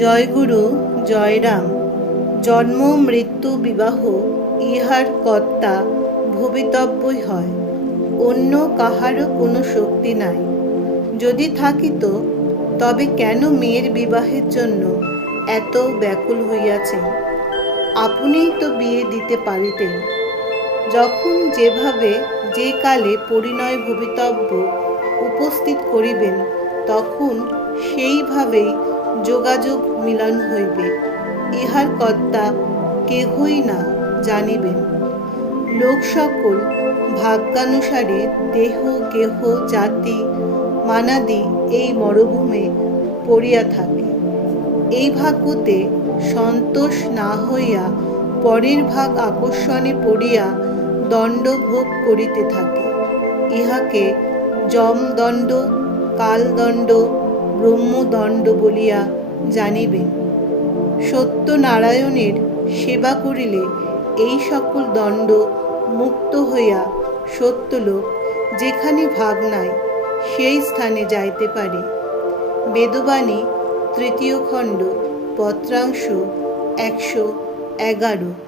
জয়গুরু জয়রাম। জন্ম মৃত্যু বিবাহ ইহার কর্তা ভবিতব্যই হয়, অন্য কাহারও কোনো শক্তি নাই। যদি থাকিত তবে কেন মেয়ের বিবাহের জন্য এত ব্যাকুল হইয়াছেন? আপনিই তো বিয়ে দিতে পারিতেন। যখন যেভাবে যে কালে পরিণয় ভবিতব্য উপস্থিত করিবেন, তখন সেইভাবেই যোগাযোগ মিলন হইবে। ইহার কর্তা কেহই না, জানিবেন। লোক সকল ভাগ্যানুসারে দেহ গেহ জাতি মানাদি এই মরুভূমে পড়িয়া থাকে। এই ভাগ্যতে সন্তোষ না হইয়া পরের ভাগ আকর্ষণে পড়িয়া দণ্ড ভোগ করিতে থাকে। ইহাকে যমদণ্ড, কালদণ্ড, ব্রহ্মদণ্ড বলিয়া জানিবেন। সত্যনারায়ণের সেবা করিলে এই সকল দণ্ড মুক্ত হইয়া সত্যলোক, যেখানে ভাগ নাই, সেই স্থানে যাইতে পারে। বেদবাণী 3য় খণ্ড, পত্রাংশ 111।